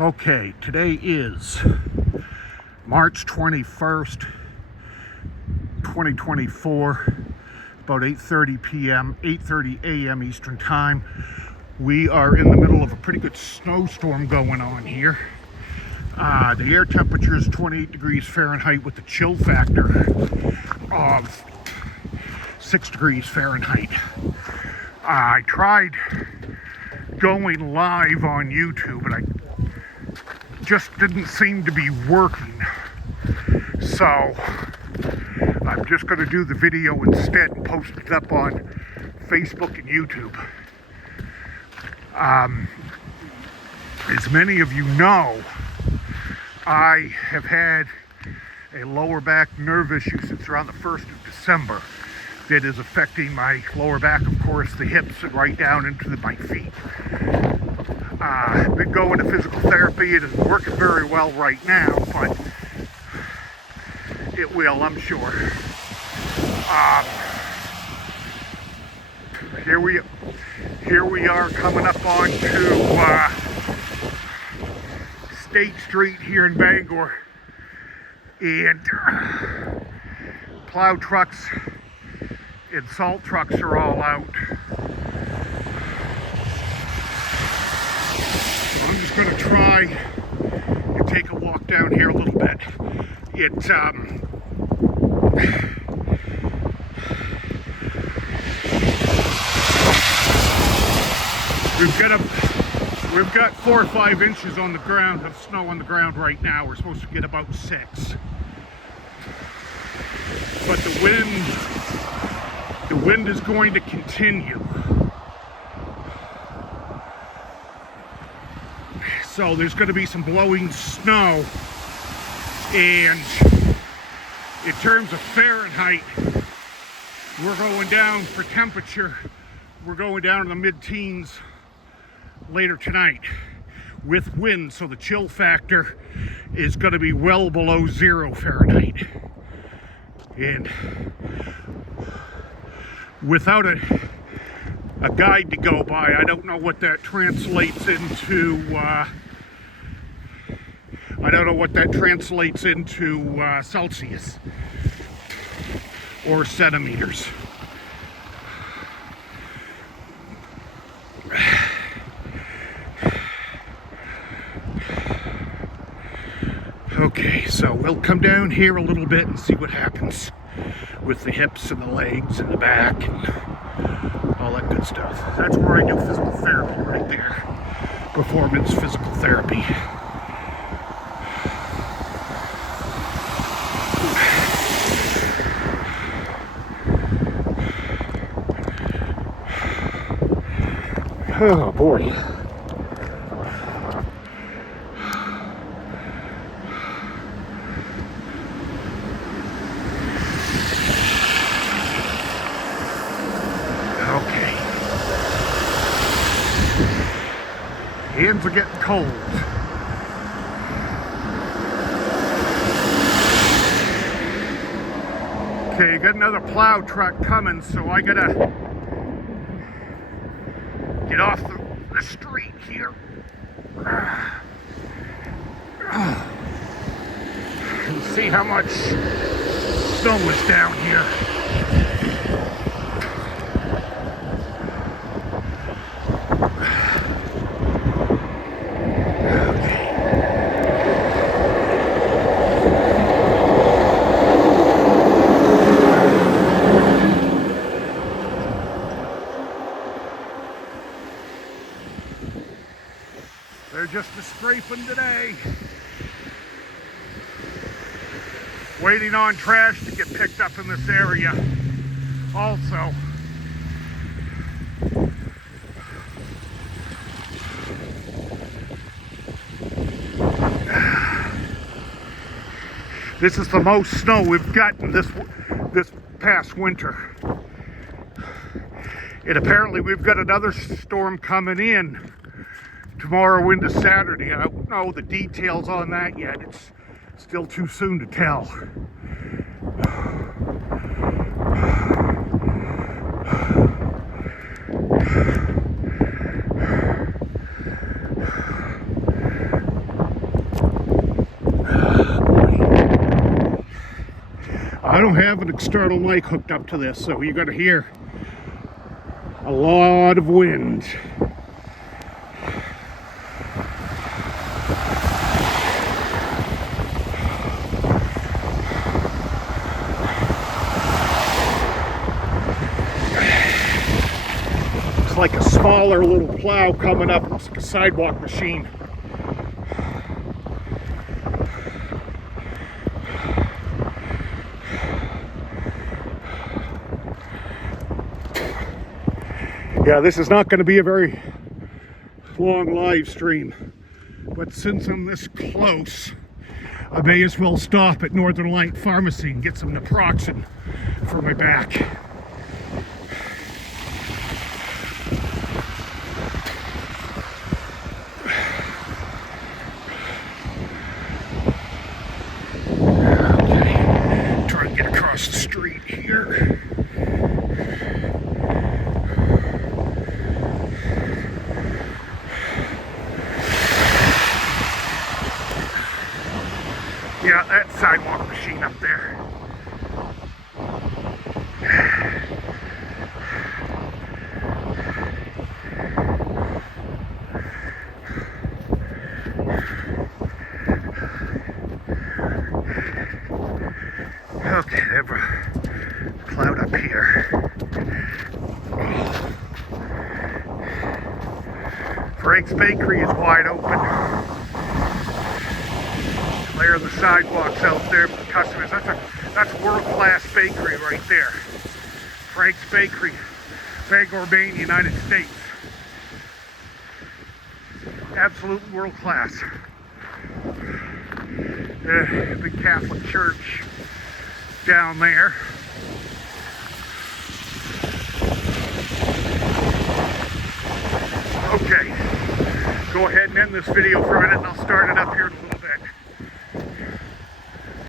Okay, today is March 21st, 2024, about 8:30 p.m., 8:30 a.m. Eastern Time. We are in the middle of a pretty good snowstorm going on here. The air temperature is 28 degrees Fahrenheit with a chill factor of 6 degrees Fahrenheit. I tried going live on YouTube and I just didn't seem to be working, so I'm just going to do the video instead and post it up on Facebook and YouTube. As many of you know, I have had a lower back nerve issue since around the 1st of December that is affecting my lower back, of course, the hips and right down into my feet. Been going to physical therapy. It isn't working very well right now, but it will, I'm sure. Here we are coming up onto State Street here in Bangor, and plow trucks and salt trucks are all out. I'm just going to try and take a walk down here a little bit. We've got 4 or 5 inches on the ground of snow on the ground right now. We're supposed to get about 6. But the wind is going to continue. So there's going to be some blowing snow, and in terms of Fahrenheit, we're going down for temperature. We're going down in the mid-teens later tonight with wind, so the chill factor is going to be well below 0 Fahrenheit. And without a guide to go by, I don't know what that translates into. Celsius or centimeters. Okay, so we'll come down here a little bit and see what happens with the hips and the legs and the back and all that good stuff. That's where I do physical therapy right there. Performance physical therapy. Oh boy. Okay. Hands are getting cold. Okay, got another plow truck coming, so I gotta get off the street here and see how much snow is down here. They're just a scraping today. Waiting on trash to get picked up in this area also. This is the most snow we've gotten this past winter. And apparently we've got another storm coming in tomorrow into Saturday. I don't know the details on that yet. It's still too soon to tell. don't have an external mic hooked up to this, so you're going to hear a lot of wind. It's like a smaller little plow coming up. It's like a sidewalk machine. Yeah, this is not going to be a very long live stream, but since I'm this close, I may as well stop at Northern Light Pharmacy and get some naproxen for my back. Okay, try and get across the street here. Yeah, that sidewalk machine up there. Okay, they have a cloud up here. Frank's Bakery is wide open. Clear the sidewalks out there for the customers. That's world-class bakery right there. Frank's Bakery, Bangor, Maine, United States. Absolutely world-class. Big Catholic church down there. Okay, go ahead and end this video for a minute and I'll start it up here in a little